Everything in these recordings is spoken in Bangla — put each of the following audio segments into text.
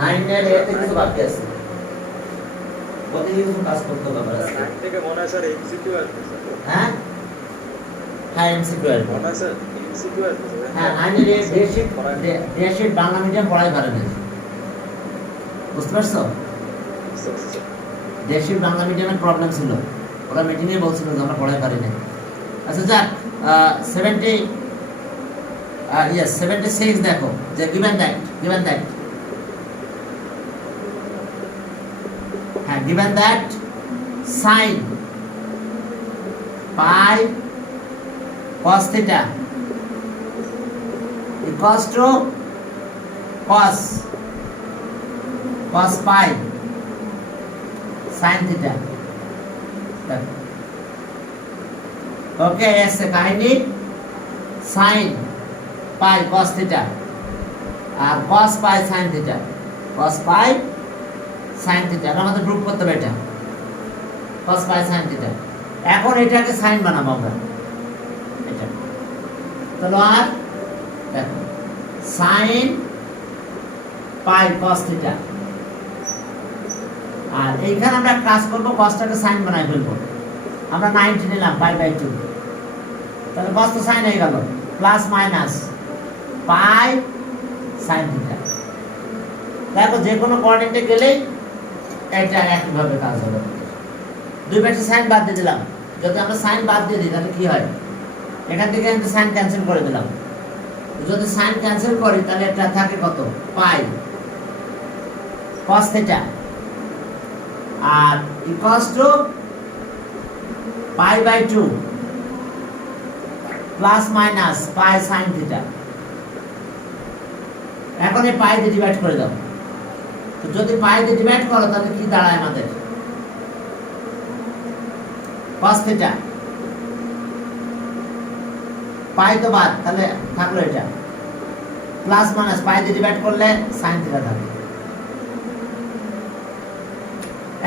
9 এর এতে কিছু বাকি আছে ওতে কিছু কাজ করতে হবে আজকে 9 থেকে মনে হয় স্যার এমসিকিউ আসবে স্যার হ্যাঁ হ্যাঁ এমসিকিউ আসবে মনে হয় স্যার এমসিকিউ আসবে হ্যাঁ 9 এর ডেশিট বাংলা মিডিয়াম পড়াই পারে না বুঝতে পারছো দেশি বাংলা মিডিয়ামের প্রবলেম ছিল ওরা মিটিংয়ে বলছিল যে আমরা পড়াই পারি না আচ্ছা যাক 70 76 দেখো যে given that হ্যাঁ given that sin pi cos theta equals to cos pi sin theta okay ऐसे kindly sin pi cos theta আর cos pi sin theta cos pi sin theta আমাদের প্রুফ করতে হবে এটা cos pi sin theta এখন এটাকে sin বানাবো আমরা এটা তাহলে আর দেখো sin pi cos theta আর এইখানে আমরা কাজ করব cosটাকে sin বানাই ফেলবো আমরা 90 নিলাম pi by 2 তাহলে cos তো sin হয়ে গেল plus minus pi sin theta দেখো যে কোনো কোঅর্ডিনেটে গেলেই এটা একইভাবে কাজ হবে দুই পাশে sin বাদ দিয়ে দিলাম যদি আমরা sin বাদ দিয়ে দিই তাহলে কি হয় এখান থেকে আমরা sin ক্যান্সেল করে দিলাম যদি sin ক্যান্সেল করি তাহলে এটা থাকে কত pi cos theta আর equals to pi by 2 plus minus pi sin theta এখন এই pi দিয়ে ডিভাইড করে দাও তো যদি pi দিয়ে ডিভাইড করো তাহলে কি দাঁড়ায় আমাদের cos theta pi তো বাদ তাহলে থাকলো এটা প্লাস মাইনাস pi দিয়ে ডিভাইড করলে sin theta থাকে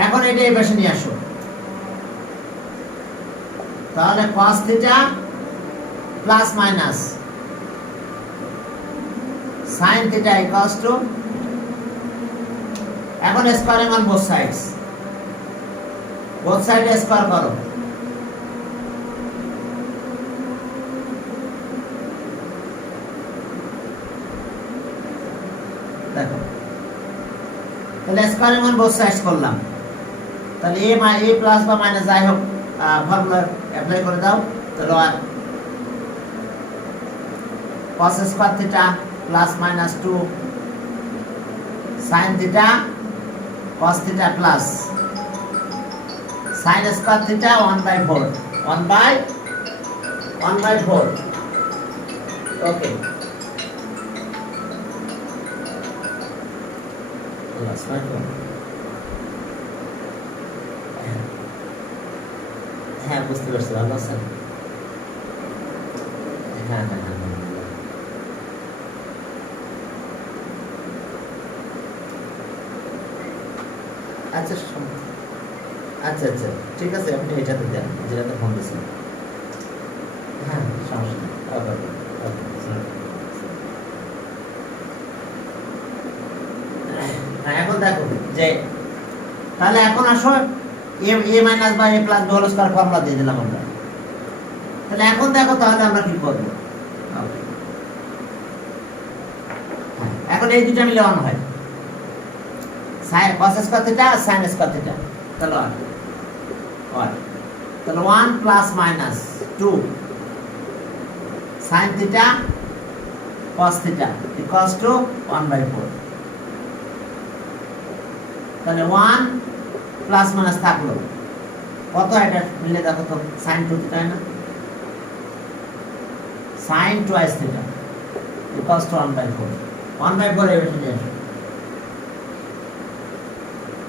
এখন এটা এই পাশে নিয়ে আসো তাহলে cos theta plus minus sin theta equals to এখন স্কয়ারিং অন বোথ সাইডস স্কয়ার করো দেখো তাহলে স্কয়ারিং অন বোথ সাইডস করলাম তাহলে a প্লাস বা মাইনাস যাই হোক ফর্মুলা অ্যাপ্লাই করে দাও তাহলে আর cos square theta plus minus 2 sin theta cos theta plus sin square theta 1 by 4 okay last one হ্যাঁ বুঝতে পারছি ভালো আছেন হ্যাঁ আচ্ছা আচ্ছা আচ্ছা ঠিক আছে আপনি এটাতে দেন যেটাতে ফোন দিয়েছেন হ্যাঁ সমস্যা নেই হ্যাঁ এখন দেখো যে তাহলে এখন আসো a মাইনাস বা a plus whole square formula দিয়ে দিলাম আমরা তাহলে এখন দেখো তাহলে আমরা কি করব এখন এই দুটো মিলে 1 হয় sin cos square theta sin square theta তাহলে 1 তাহলে 1 plus minus 2 sin theta cos theta equals to 1 by 4 তাহলে 1 প্লাস মাইনাস থাকলো কত এটা মিলে দেখো তো sin 2 theta না sin twice theta equals to 1 by 4 1 by 4 এর নিয়ে আসো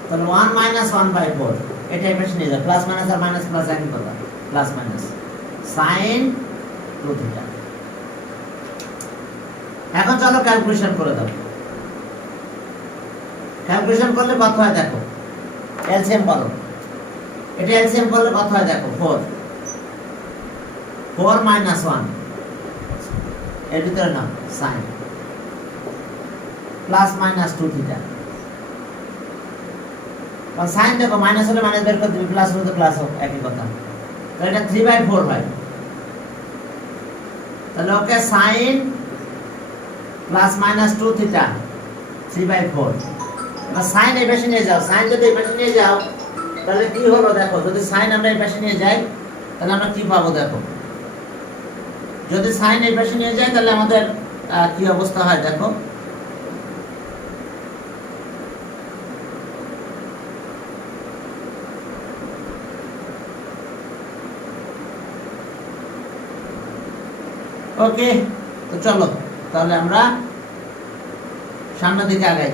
তাহলে 1 minus 1 by 4 এটা এই পাশে নিয়ে যাও প্লাস মাইনাস আর মাইনাস প্লাস একই কথা প্লাস মাইনাস sin 2 theta এখন চলো ক্যালকুলেশন করে দাও ক্যালকুলেশন করলে কত হয় দেখো এলসিএম করো এটা এলসিএম করলে কত হয় দেখো 4 minus 1 এর ভিতরে নাও sin প্লাস মাইনাস 2 theta আর সাইন দেখো মাইনাস হলে মাইনাস বের করে দিবি, প্লাস হলে তো প্লাস হোক, একই কথা। তো এটা 3/4 হয়। তাহলে okay sign plus minus 2 theta 3/4। এবার সাইন এই পাশে নিয়ে যাও, সাইন যদি এই পাশে নিয়ে যাও তাহলে কি হলো দেখো, যদি সাইন আমরা এই পাশে নিয়ে যাই তাহলে আমরা কি পাবো দেখো, যদি সাইন এই পাশে নিয়ে যাই তাহলে আমাদের কি অবস্থা হয় দেখো, ওকে। তো চলো তাহলে আমরা সামনের দিকে আগাই।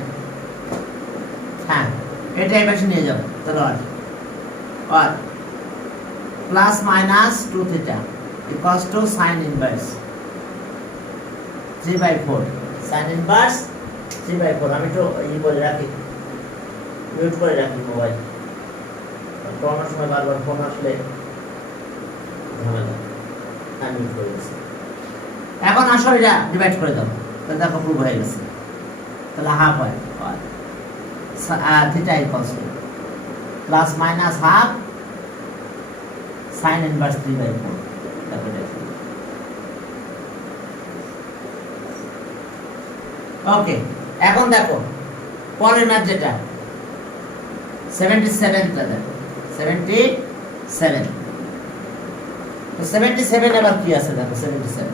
হ্যাঁ, এটা এই পাশে নিয়ে যাবো, তাহলে আর plus minus 2 theta equals to sine inverse 3/4। Sine inverse 3/4। আমি তো করে রাখি, মিউট করে রাখি মোবাইল, পড়ানোর সময় বারবার ফোন আসলে ঝামেলা। আমি মিউট করে দিচ্ছি। এখন আসো এটা ডিভাইড করে দাও, তাহলে দেখো প্রুভ হয়ে গেছে। তাহলে হাফ হয় theta equals to plus minus half sign inverse 3/4। ওকে, এখন দেখো পরের ম্যাথ যেটা 77টা দেখো, 77। তো 77 আবার কি আছে দেখো, 77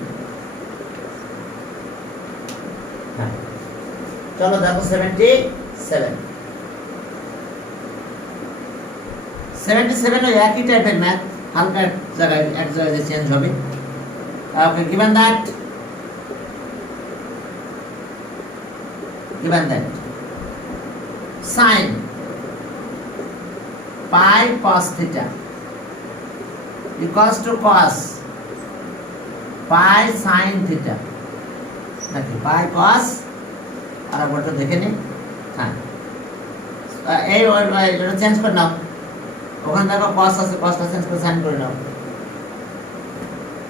হ্যাঁ চলো দেখো 77 ওই একই টাইপের ম্যাথ, হালকা এক জায়গায় চেঞ্জ হবে। ওকে, given that sin pi cos theta equals to cos pi sin theta, নাকি pi cos, আর একবারটা দেখে নি। হ্যাঁ, এই এটা চেঞ্জ করে নাও, ওখানে দেখো cos আছে, cosটা চেঞ্জ করে sin করে নাও।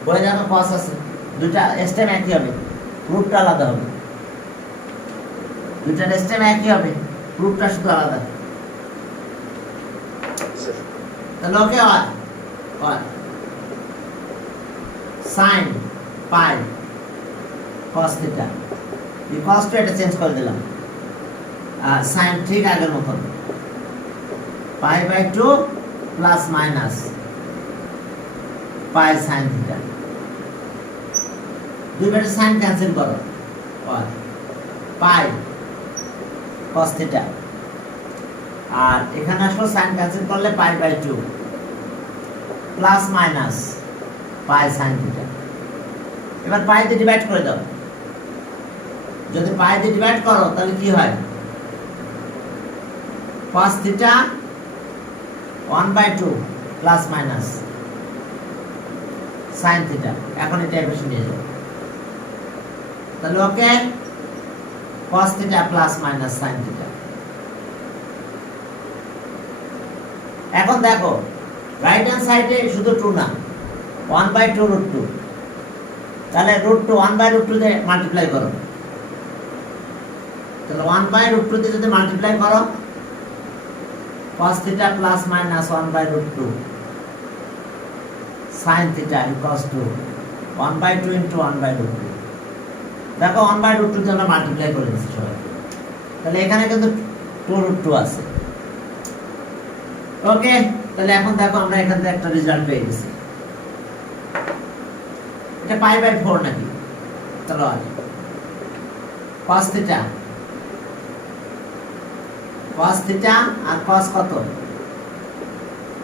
বলে দেখো cos আছে, দুইটা স্টেম একই হবে, রুটটা আলাদা হবে। দুইটা স্টেম একই হবে, রুটটা শুধু আলাদা। তাহলে ওকে আর sin pi cos theta equals to এটা চেঞ্জ করে দিলাম, sin ঠিক আগের মতন pi/2 plus minus pi sin theta। দুই বেটা sin ক্যান্সেল করো, pi cos theta, আর এখানে আসলো sin ক্যান্সেল করলে pi/2 plus minus pi sin theta। এবার পাই দিয়ে ডিভাইড করে দাও, যদি পাই দিয়ে ডিভাইড করো তাহলে কি হয়, cos theta 1/2 plus minus sin theta। এখন এটা এভাবে নিয়ে যাও, তাহলে ওকে cos theta plus minus sin theta। এখন দেখো রাইট হ্যান্ড সাইডে শুধু 2 না, 1/2 √2, তাহলে √2 1/√2 দিয়ে মাল্টিপ্লাই করো, তাহলে 1/√2 দিয়ে যদি মাল্টিপ্লাই করো cos theta plus minus 1/√2 sin theta equals to 1/2 into 1/√2। দেখো 1/√2 দিয়ে আমরা মাল্টিপ্লাই করে দিচ্ছি সবাই, তাহলে এখানে কিন্তু 2√2 আছে। ওকে, তাহলে এখন দেখো আমরা এখান থেকে একটা রেজাল্ট পেয়ে গেছি। এটা pi/4 নাকি, চলো আর cos theta আর cos কত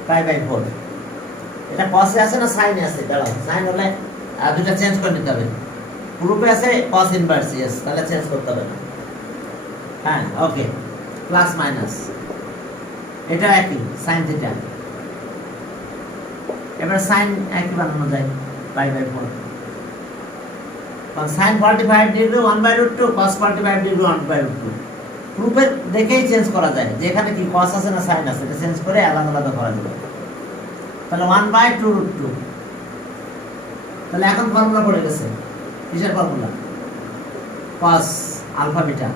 pi/4। এটা cos এ আছে না sin এ আছে, দাঁড়াও sin হলে দুটো চেঞ্জ করে নিতে হবে, গ্রুপে আছে cos ইনভার্স, यस, তাহলে চেঞ্জ করতে হবে না। হ্যাঁ ওকে, প্লাস মাইনাস এটা একই sin theta। এবার sin একই বানানো যায় pi/4, sin 45 degree 1/√2 cos 45 degree 1/√2। গ্রুপের দেখেই চেঞ্জ করা যায়, যেখানে কি cos আছে না sin আছে, এটা চেঞ্জ করে আলাদা আলাদা করা যাবে। তাহলে 1/2√2। তাহলে এখন ফর্মুলা পড়ে গেছে, কিসের formula, cos alpha beta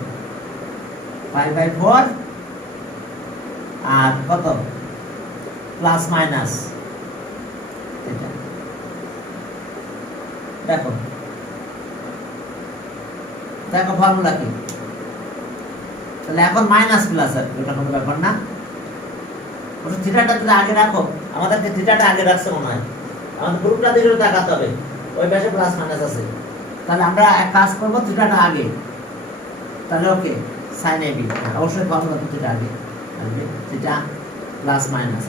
pi/4 আর কত প্লাস মাইনাস এটা দেখো দেখো ফর্মুলা কি তাহলে এখন মাইনাস প্লাস আর এটা কোনো ব্যাপার না ওটা থিটাটা যদি আগে রাখো আমাদেরকে থিটাটা আগে রাখছে মনে হয় আমাদের গ্রুপটা দিকে তাকাতে হবে ওই পাশে প্লাস মাইনাস আছে তাহলে আমরা এক কাজ করবো থিটাটা আগে তাহলে ওকে সাইন এবি অবশ্যই ফর্মুলা তো থিটা আগে আসবে theta plus minus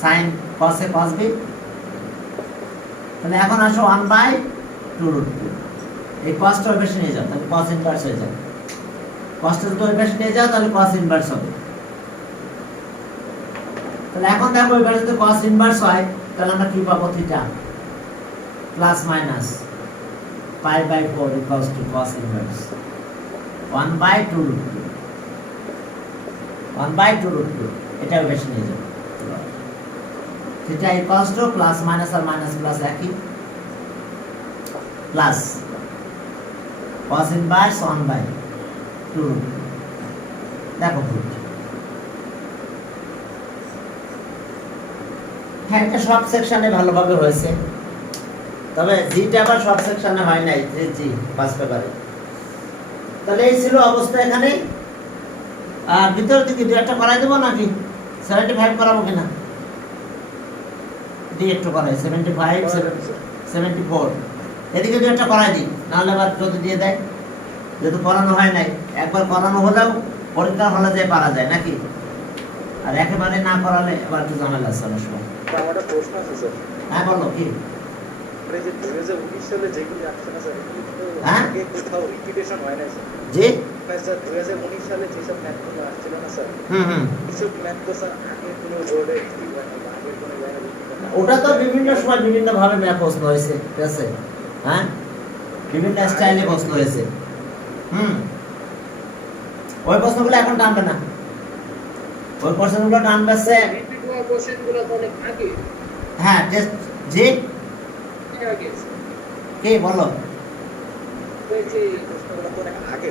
sine cos A cos B তাহলে এখন আসো 1/2√2 এই কসটা ওই পাশে নিয়ে যাও তাহলে কস ইনভার্স হয়ে যাবে কসটা যদি ওই পাশে নিয়ে যাও তাহলে কস ইনভার্স হবে তাহলে এখন দেখো ওই পাশে যদি কস ইনভার্স হয় তাহলে আমরা কি পাবো theta plus minus π/4 equals to cos inverse 1/2√2 1/2√2 এটা ওই পাশে নিয়ে যাও theta equals to plus minus আর মাইনাস প্লাস একই প্লাস cos ইনভার্স 1/2 দেখো ফুট হ্যাঁ এটা সব সেকশনে ভালোভাবে হয়েছে তবে জিটা আবার সব সেকশনে হয় নাই জি পাস পেপারে তাহলে এই ছিল অবস্থা এখানে আর ভিতর দিকে দু একটা করাই দেবো নাকি 75 করাবো কিনা দিয়ে একটু করাই 75 74 এদিকে দু একটা করাই দিই নাহলে আবার যদি দিয়ে দেয় যেহেতু করানো হয় নাই একবার করানো হলেও পরীক্ষা হলে যায় পারা যায় নাকি আর একেবারে না করালে আবার একটু ঝামেলা আছে অনেক সময় আমার একটা প্রশ্ন আছে স্যার হ্যাঁ বলো কি মানে যে 2019 সালে যেগুলি আসছে না স্যার এগুলি তো হ্যাঁ? আগে কোথাও রিপিটেশন হয় না স্যার জি মানে স্যার 2019 সালে যেসব ম্যাথগুলো আসছিল না স্যার হুম এসব ম্যাথ তো স্যার আগের কোনো বোর্ডে রিপিট হয় না বা আগের কোনো জায়গায় repeat হয় না। ওটা তো বিভিন্ন সময় বিভিন্ন ভাবে ম্যাপ প্রশ্ন হয়েছে ঠিক আছে হ্যাঁ বিভিন্ন স্টাইলে প্রশ্ন হয়েছে ওই প্রশ্নগুলো এখন টানবে না ওই প্রশ্নগুলো টানবে সে রিপিট হওয়া কোশ্চেনগুলো তো অনেক আগে হ্যাঁ টেস্ট জি আগে কে বলো ওই যে প্রশ্নগুলো তো অনেক আগে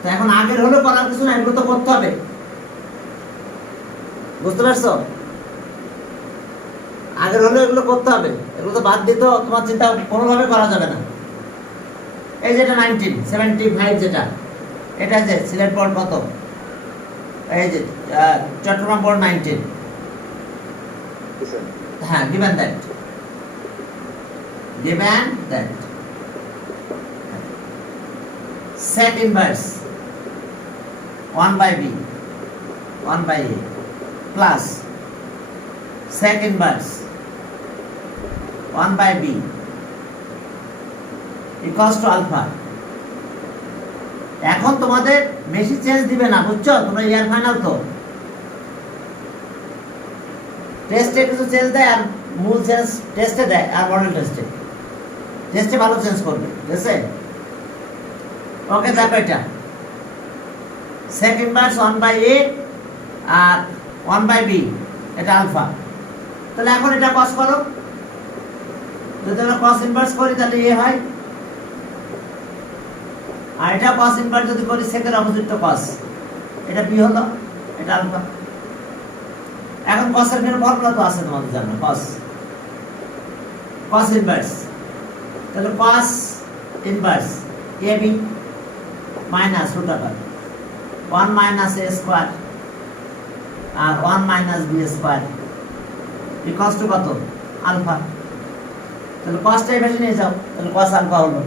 তো এখন আগের হলো করার কিছু না এগুলো তো করতে হবে বুঝতে পারছো আগের হলে এগুলো করতে হবে এগুলো তো বাদ দিতে তোমার চিন্তা কোনোভাবে করা যাবে না এই যেটা 1975 যেটা এটা যে সিলেট বোর্ড কত এই যে চট্টগ্রাম বোর্ড 19 স্যার হ্যাঁ given that sec inverse 1/b 1/a plus sec inverse 1/b equals to alpha এখন তোমাদের বেশি চেঞ্জ দিবে না বুঝছো তোমরা ইয়ার ফাইনাল তো টেস্টে কিছু চেঞ্জ দেয় আর মূল চেঞ্জ টেস্টে দেয় আর মডেল টেস্টে ভালো চেঞ্জ করবে ঠিক আছে ওকে দেখো এটা sec inverse 1/a আর 1/b এটা আলফা তাহলে এখন এটা cos করো যদি আমরা cos ইনভার্স করি তাহলে a হয় আর এটা cos ইনভার্স যদি করি sec এর অপোজিট তো cos এটা b হলো এটা আলফা এখন cos এর ফের ফর্মুলা তো আছে তোমাদের জানো cos ইনভার্স তাহলে cos inverse ab minus root over 1 minus a square আর 1 minus b square equals to কত আলফা তাহলে cosটা এই পাশে নিয়ে যাও তাহলে cos আলফা হলো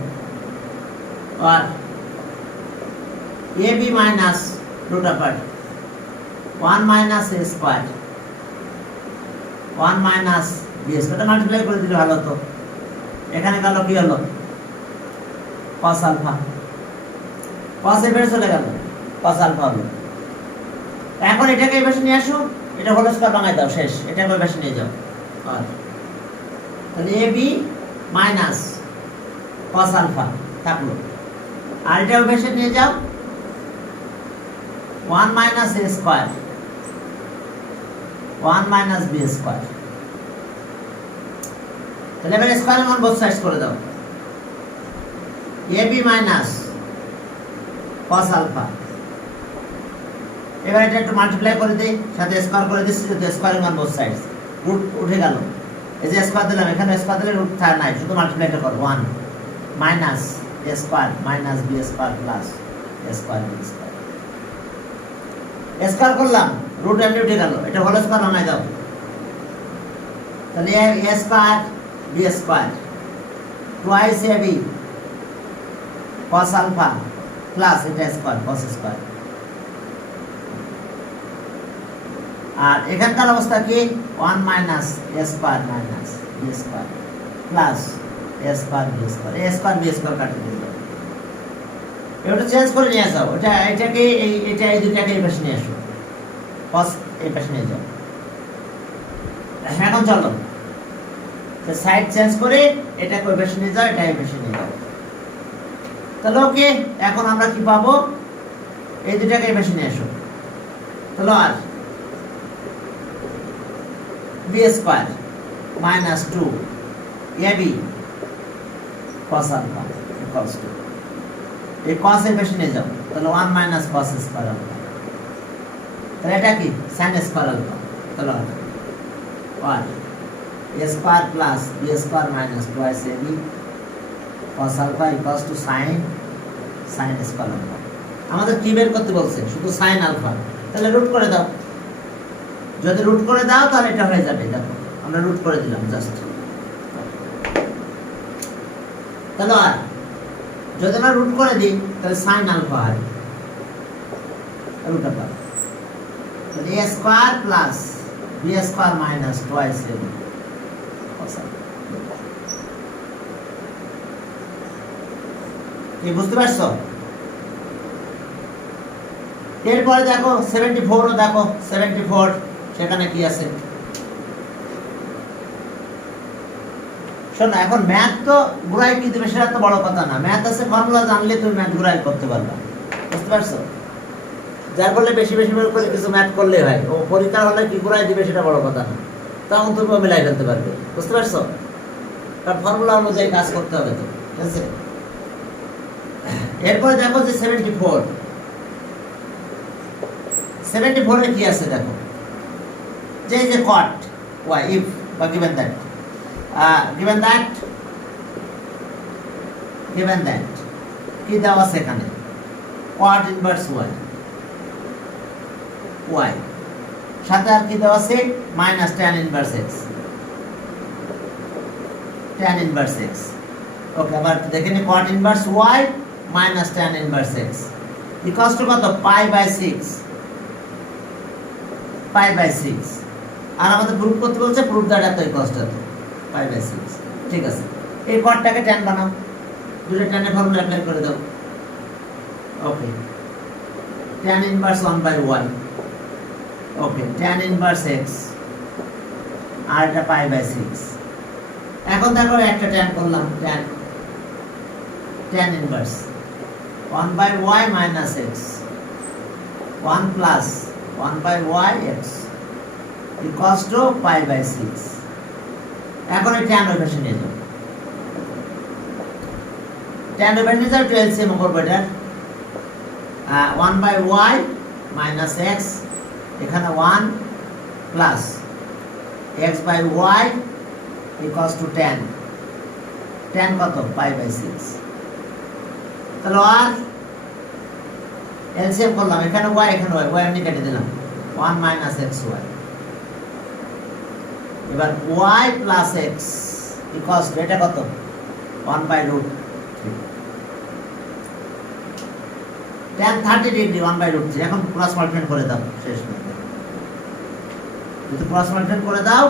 আর ab minus root over 1 minus a square 1 minus b square multiply করে দিলে ভালো হতো এখানে গেল কি হলো cos আলফা cos এ বের চলে গেল cos আলফা হলো এখন এটাকে এই পাশে নিয়ে আসো এটা হোল স্কয়ার বানাই দাও শেষ এটাকে ওই পাশে নিয়ে যাও আর তাহলে ab মাইনাস cos আলফা থাকলো আর এটা ওই পাশে নিয়ে যাও 1 minus a square 1 minus b square তাহলে এবার স্কয়ার মান বোথ সাইডস করে দাও ab মাইনাস cos আলফা। এবার এটা একটু মাল্টিপ্লাই করে দিই, সাথে স্কয়ার করে দিচ্ছি, যদি স্কয়ারিং অন বোথ সাইডস, রুট উঠে গেল। এই যে স্কয়ার দিলাম, এখানে স্কয়ার দিলে রুট থাকা নাই, শুধু মাল্টিপ্লাইটা করব। 1 minus a square minus b square plus a square b square. Square করলাম, রুট এমনি উঠে গেল, এটা হোল স্কয়ার বানাই দাও। তাহলে a square b square twice ab cos alpha plus এটা স্কয়ার cos স্কয়ার। আর এখানকার অবস্থা কি 1 minus a square minus b square plus a square b square. a square b square কাটে দিল, এটা চেঞ্জ করে নিয়ে যাও। এটাকে এই দুটাকে এই পাশে নিয়ে আসো, cos এই পাশে নিয়ে যাও। এখন চলো সাইড চেঞ্জ করে এটাকে ওই পাশে নিয়ে যাও, এটা এই পাশে নিয়ে যাও। তাহলে ওকে, এখন আমরা কি পাবো? এই দুটাকে এই পাশে নিয়ে আসো। তাহলে আর b square minus 2 ab cos alpha equals to, এই cos এর পাশে নিয়ে যাও, তাহলে 1 মাইনাস cos স্কয়ার আলফা। তাহলে এটা কি sin স্কয়ার আলফা। তাহলে আর a square plus b square minus twice ab cos alpha equals to sin square alpha. আমাদের কি বের করতে বলছে? শুধু sin আলফা। তাহলে রুট করে দাও, যদি রুট করে দাও তাহলে এটা হয়ে যাবে। দেখো আমরা রুট করে দিলাম জাস্ট। তাহলে আর যদি আমরা রুট করে দিই তাহলে sin আলফা হয় রুট আলফা। তাহলে a square plus b square minus twice ab cos alpha. কি বুঝতে পারছো? এরপরে দেখো 74 ও দেখো 74 সেখানে কি আছে শোনো। এখন ম্যাথ তো গুড়াই কি দেবে সেটা তো বড় কথা না, ম্যাথ আছে ফর্মুলা জানলে তুমি ম্যাথ গুড়াই করতে পারবে, বুঝতে পারছো? যার ফলে বেশি বেশি করে কিছু ম্যাথ করলে হয়, ও পরীক্ষা হলে কি গুড়াই দিবে সেটা বড় কথা না, তখন তুমি মিলাই ফেলতে পারবে, বুঝতে পারছো? কারণ ফর্মুলা অনুযায়ী কাজ করতে হবে তো, ঠিক আছে? এরপরে দেখো যে 74 এ কি আছে দেখো, যে যে cot y if বা given that কি দেওয়া আছে এখানে cot ইনভার্স y সাথে আর কি দেওয়া আছে মাইনাস tan ইনভার্স x। ওকে, আবার দেখে নি cot inverse y minus tan inverse x equals to কত? π/6। আর আমাদের প্রুফ করতে বলছে, প্রুফ দ্যাট এত ইকুয়ালস টু π/6। ঠিক আছে, এই কটটাকে tan বানাও, দুটো tan এর ফর্মুলা অ্যাপ্লাই করে দাও। ওকে, tan ইনভার্স 1/y, ওকে tan ইনভার্স x, আর এটা π/6। এখন দেখো একটা tan করলাম, tan inverse 1/y minus x 1 plus 1/y x equals to π/6। এখন এই tan ওই পাশে নিয়ে যাও, tan ওই পাশে নিয়ে যাও, 12 এলসিএম করব এটা 1/y minus x, এখানে 1 plus x/y equals to tan কত? π/6। তাহলে আর এলসিএম করলাম, এখানে y এখানে y এমনি কেটে দিলাম, 1 মাইনাস xy। এবার y plus x equals to এটা কত? 1/√3। tan 30 degree 1/√3। এখন ক্রস মাল্টিপ্লাই করে দাও, শেষ। যদি ক্রস মাল্টিপ্লাই করে দাও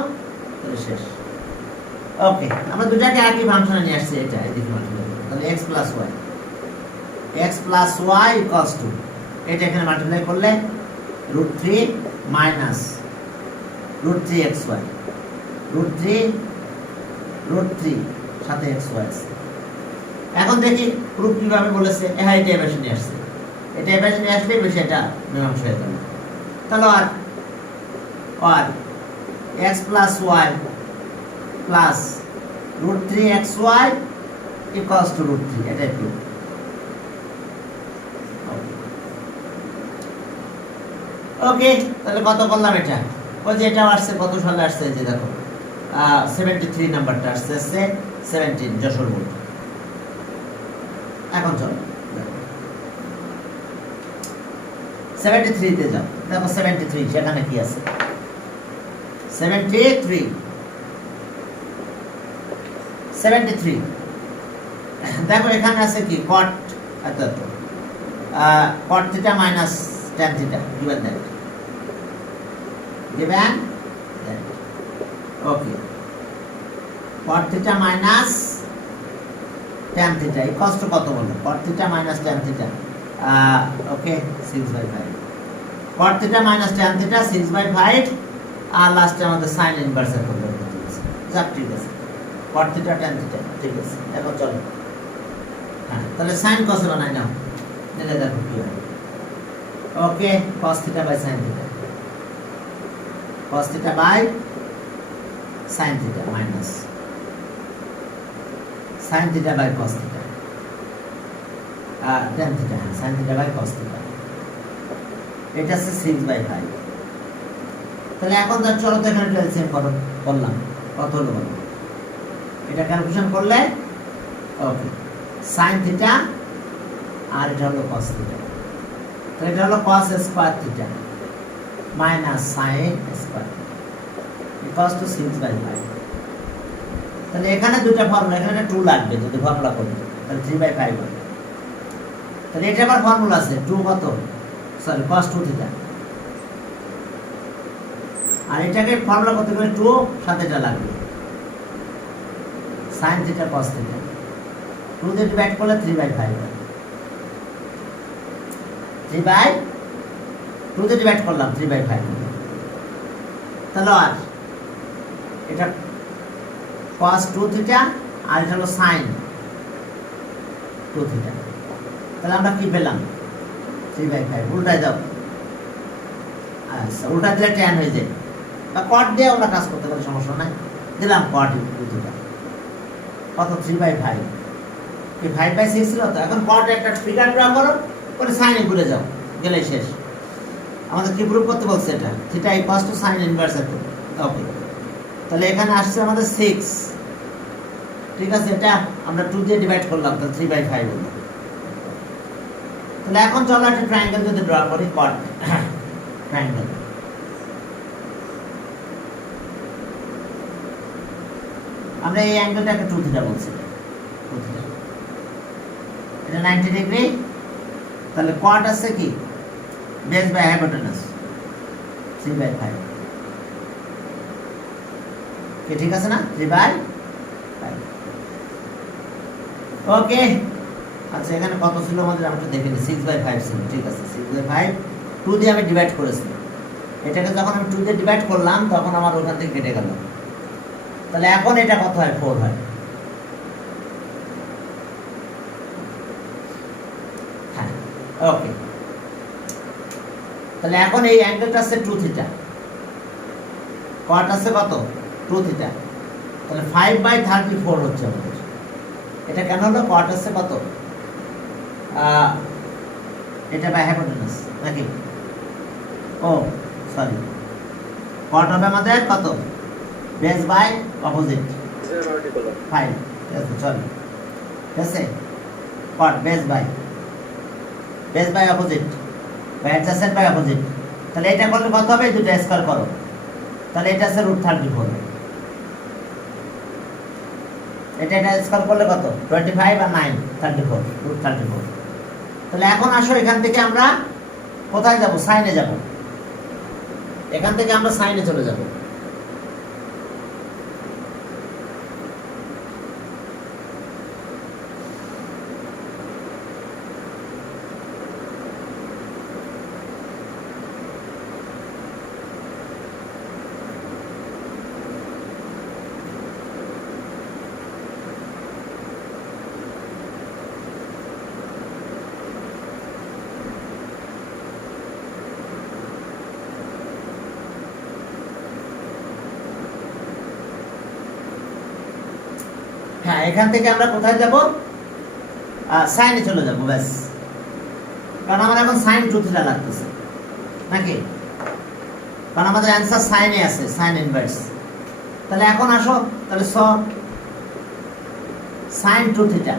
তাহলে শেষ। ওকে, আমরা দুটাকে একই ফাংশনে নিয়ে আসছি, এটা এদিকে মাল্টিপ্লাই করব, তাহলে x plus y equals to এটা এখানে মাল্টিপ্লাই করলে √3 মাইনাস √3xy, √3 সাথে xy আছে। এখন দেখি প্রুফ কিভাবে বলেছে। হ্যাঁ, এটা এভাবে নিয়ে আসছে, এটা এভাবে নিয়ে আসলে বিষয়টা মীমাংসা হয়ে যাবে। তাহলে আর x plus y plus √3xy equals to √3, এটাই প্রুফ। Okay. ওকে, তাহলে কত করলাম এটা? ওই যে এটাও আসছে, কত সালে আসছে, এই যে দেখো 73 নাম্বারটা আসছে 17 যশোর বোর্ড। এখন চলো 73 তে যাও, দেখো 73 সেখানে কি আছে? 73 দেখো এখানে আছে কি cot এত cot theta minus tan theta given that okay cot theta minus tan theta এই কষ্ট কত বলো? cot theta minus tan theta okay 6/5 cot theta minus tan theta 6/5 আর লাস্টে আমাদের sin ইনভার্স এর করতে হবে। যাক ঠিক আছে, cot থিটা tan থিটা ঠিক আছে। এখন চলো হ্যাঁ, তাহলে sin cos বানাই নাও, নিলে দেখো কি হয়। Okay cos theta by sin theta, cos theta by sin theta minus sin theta by cos theta tan theta, sin theta by cos theta, এটা আছে 6/5। তাহলে এখন তো চলো তো এখানে এলসিএম করলাম, কত হলো বলো? এটা ক্যালকুলেশন করলে ওকে sin থিটা আর এটা হলো cos থিটা, তাহলে এটা হলো cos square theta minus sin square equals two 6/5। তাহলে এখানে দুটো ফর্মুলা, এখানে 2 লাগবে যদি ফর্মুলা করি, তাহলে 3/5 হবে। তাহলে এটা আবার ফর্মুলা আছে 2 কত, সরি cos 2 থিটা, আর এটাকে ফর্মুলা করতে গেলে 2 সাথে এটা লাগবে sin থিটা cos থিটা, 2 দিয়ে ডিভাইড করলে 3/5 হয়। 2 দিয়ে ডিভাইড করলাম 3/5, তাহলে আর এটা cos 2 থিটা আর এটা হলো sin 2 থিটা, তাহলে আমরা কি পেলাম? 3/5। উল্টায় দাও, আচ্ছা উল্টা দিলে tan হয়ে যায়, বা cot দিয়ে আমরা কাজ করতে পারি, সমস্যা নাই। দিলাম cot 2 থিটা কত 3/5, কি 5/6 ছিল তো। এখন cot একটা ফিগার ড্র করো, করে sin এ ঘুরে যাও, গেলে শেষ। আমাদের কি প্রুফ করতে বলছে? এটা theta equals to sin inverse এর। ওকে, তাহলে এখানে আসছে আমাদের 6, ঠিক আছে। এটা আমরা 2 দিয়ে ডিভাইড করলাম, তাহলে 3/5 হলো। তাহলে এখন চলো একটা ট্রায়াঙ্গেল যদি ড্র করি, cot ট্রায়াঙ্গেল। আমরা এই অ্যাঙ্গেলটাকে 2 থিটা বলছি, 2 থিটা, এটা 90 ডিগ্রি। তাহলে cot আছে কি বেস বাই হাইপোটেনাস 3/5, কি ঠিক আছে না? 3/5 ওকে। আচ্ছা এখানে কত ছিল আমাদের, আমরা দেখে নিই, 6/5 ছিল, ঠিক আছে। 6/5 2 দিয়ে আমি ডিভাইড করেছি, এটাকে যখন আমি 2 দিয়ে ডিভাইড করলাম তখন আমার ওখান থেকে কেটে গেল। তাহলে এখন এটা কত হয়? 4 হয়। হ্যাঁ ওকে, তাহলে এখন এই অ্যাঙ্গেলটা আছে 2 থিটা, cot আছে কত 2 থিটা, তাহলে 5/34 হচ্ছে আমাদের। এটা কেন হলো? cot আছে কত, এটা বাই হাইপোটেনাস নাকি? ও সরি, cot হবে আমাদের কত বেস বাই অপোজিট 5, ঠিক আছে সরি, ঠিক আছে। cot বেস বাই অপোজিট বা অ্যাডজাসেন্ট বাই অপোজিট, তাহলে এটা করলে কত হবে? দুটো স্কয়ার করো, তাহলে এটা আছে √34, এটা স্কয়ার করলে কত 25 আর 9 34 √34। তাহলে এখন আসো এখান থেকে আমরা কোথায় যাব? সাইনে যাব, এখান থেকে আমরা সাইনে চলে যাব। হ্যাঁ এখান থেকে আমরা কোথায় যাব? সাইনে চলে যাব, ব্যাস। কারণ আমার এখন sin 2 থিটা লাগতেছে নাকি? কারণ আমাদের অ্যান্সার সাইনে আছে, সাইন ইনভার্স। তাহলে এখন আসো, তাহলে sine 2 theta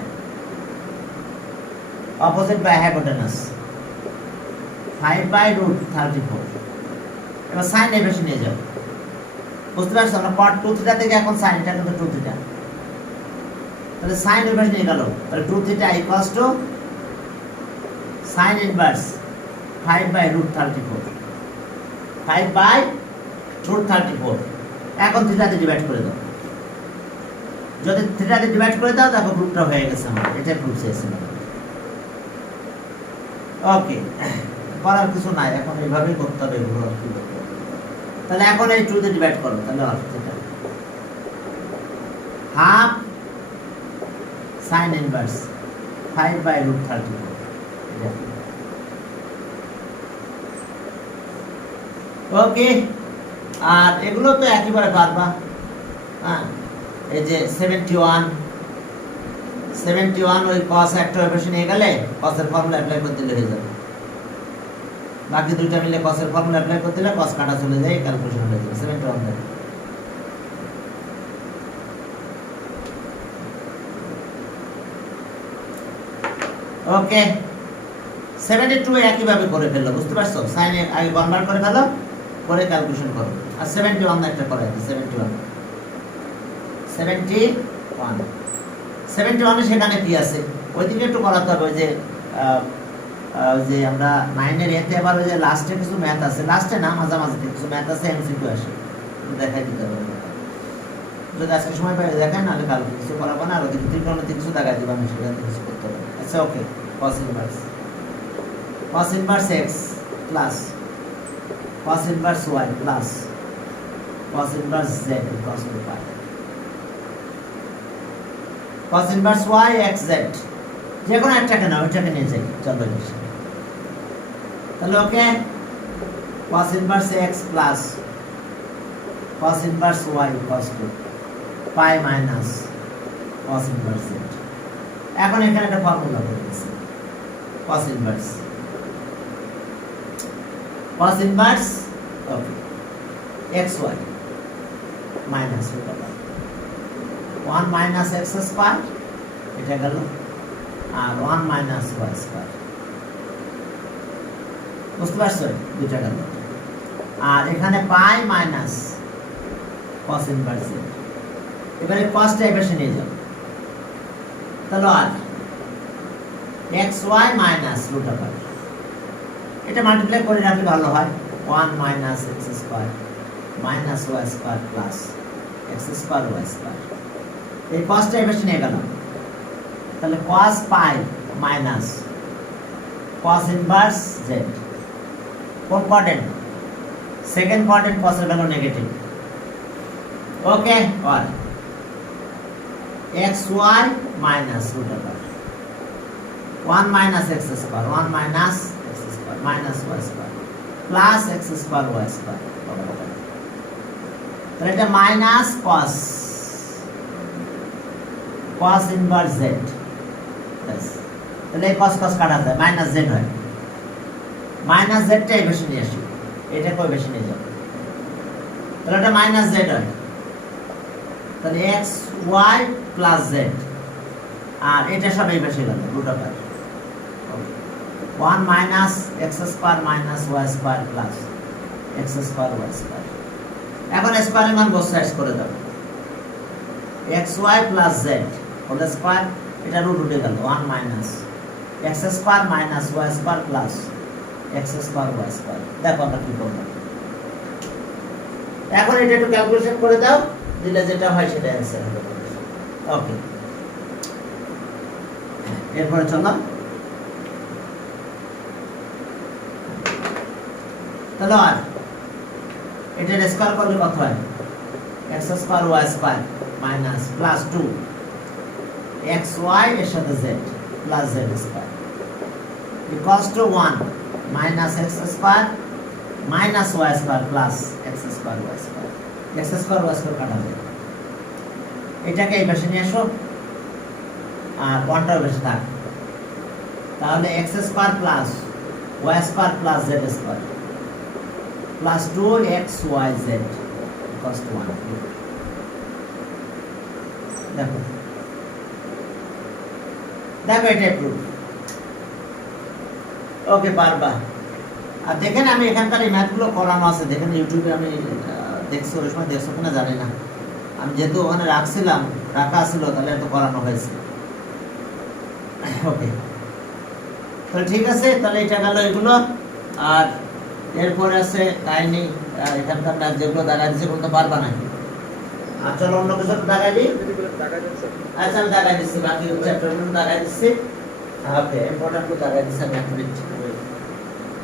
opposite by hypotenuse 5/√34। এবার সাইন এই পাশে নিয়ে যাও, বুঝতে পারছো? আমরা cot 2 থিটা থেকে এখন সাইন, এটা কিন্তু 2 থিটা, তাহলে সাইন ওই পাশে নিয়ে গেল, তাহলে 2 theta equals to sine inverse 5/√34, 5/√34। এখন থিটাতে ডিভাইড করে দাও, যদি থিটাতে ডিভাইড করে দাও দেখো গ্রুপটা হয়ে গেছে আমার, এটা গ্রুপ চেয়েছিল। ওকে, করার কিছু নাই, এখন এইভাবেই করতে হবে এগুলো। তাহলে এখন এই 2 দিয়ে ডিভাইড করো, তাহলে হাফ সাইন ইনভার্স 5/√34। ওকে, আর এগুলো তো একইবারে পারবা। হ্যাঁ, এই যে 71 ওই cos একটা ওই পাশে নিয়ে গেলে cos এর ফর্মুলা অ্যাপ্লাই করে দিলে হয়ে যাবে। বাকি দুইটা মিলে cos এর ফর্মুলা অ্যাপ্লাই করে দিলে cos কাটা চলে যায়, ক্যালকুলেশন হয়ে যাবে 71 দেবে। ওকে, 72 একইভাবে করে ফেললো, বুঝতে পারছো? সাইনে আগে কনভার্ট করে ফেলো, করে ক্যালকুলেশন করো। আর 71 একটা করে আছে, 71 এ সেখানে কি আছে ওইদিকে একটু করাতে হবে। ওই যে আমরা 9 এর এতে আবার ওই যে লাস্টে কিছু ম্যাথ আছে, লাস্টে না মাঝামাঝি কিছু ম্যাথ আছে, এমসিকিউ আসে, দেখাই দিতে হবে। যদি আজকে সময় পাই দেখাই, নাহলে কালকে কিছু করাবো না, আর ওদিকে ত্রিকোণমিতি কিছু দেখাই দিব, আমি সেখান থেকে কিছু করতে হবে। আচ্ছা, ওকে, cos inverse x plus cos inverse y plus cos inverse z equals to pi। cos inverse y x z যে কোনো একটাকে নাও, এটাকে নিয়ে যাই, চলো বেশি। তাহলে ওকে, cos inverse x plus cos inverse y equals to pi minus cos inverse z। এখন এখানে একটা ফর্মুলা করে দিচ্ছি, cos inverse okay xy minus 1 minus x square, এটা গেল, আর 1 minus y square, বুঝতে পারছো? দুইটা গেল, আর এখানে পাই মাইনাস cos inverse z। এবারে cosটা এই পাশে নিয়ে যাও, তাহলে আর xy minus √r, এটা মাল্টিপ্লাই করে রাখলে ভালো হয়। 1 minus x square minus y square plus x square y square, এই cosটা এই পাশে নিয়ে গেলাম, তাহলে cos pi minus cos inverse z। কোন কোয়াড্রেন্ট? সেকেন্ড কোয়াড্রেন্ট, cos এর ভ্যালু নেগেটিভ। ওকে, আর xy minus √r 1 minus x square 1 minus x square minus y square plus x square y square, তাহলে এটা মাইনাস cos inverse z। তাহলে এই cos কাটা যায়, মাইনাস z হয়, মাইনাস z টা এই বেশি নিয়ে আসি, এটা কই বেশি নিয়ে যাও, তাহলে এটা মাইনাস z হয়, তাহলে x y plus z, আর এটা সব এই বেশি গেল √r 1 minus x square minus y square plus x square y square। এখন স্কয়ারের মান both sides করে দাও, xy plus z whole square, এটা রুট উঠে গেল, 1 minus x square minus y square plus x square y square। দেখো আমরা কি করব, এখন এটা একটু ক্যালকুলেশন করে দাও, দিলে যেটা হয় সেটা অ্যানসার হবে। ওকে, এরপরে চলো, তাহলে আর এটা স্কয়ার করলে কত হয়? x square y square minus plus 2 xy এর সাথে z plus z square equals two 1 minus x square minus y square plus x square y square. x square y square কাটা যায়, এটাকে এই পাশে নিয়ে আসো, আর 1টা ওই পাশে থাক, তাহলে x square plus y square plus z square plus 2xyz equals to 1। দেখো দেখো এটা প্রুফ। ওকে পারবা। আর দেখেন আমি এখানকার এই ম্যাথগুলো করানো আছে, দেখেন ইউটিউবে আমি দেখছি, ওই সময় দেখছো কিনা জানি না, আমি যেহেতু ওখানে রাখা ছিল তাহলে এত করানো হয়েছে। ওকে তাহলে ঠিক আছে, তাহলে এটা গেল এগুলো। আর এরপরে আছে কাহিনী এখানকার ম্যাথ যেগুলো দাগাই দিচ্ছে বলতে পারবা না। আর চলো অন্য কিছু দাগাই দিই। আচ্ছা আমি দাগাই দিচ্ছি, বাকি চ্যাপ্টারগুলো দাগাই দিচ্ছি। ওকে ইম্পর্টেন্টগুলো দাগাই দিচ্ছি আমি 1 মিনিট।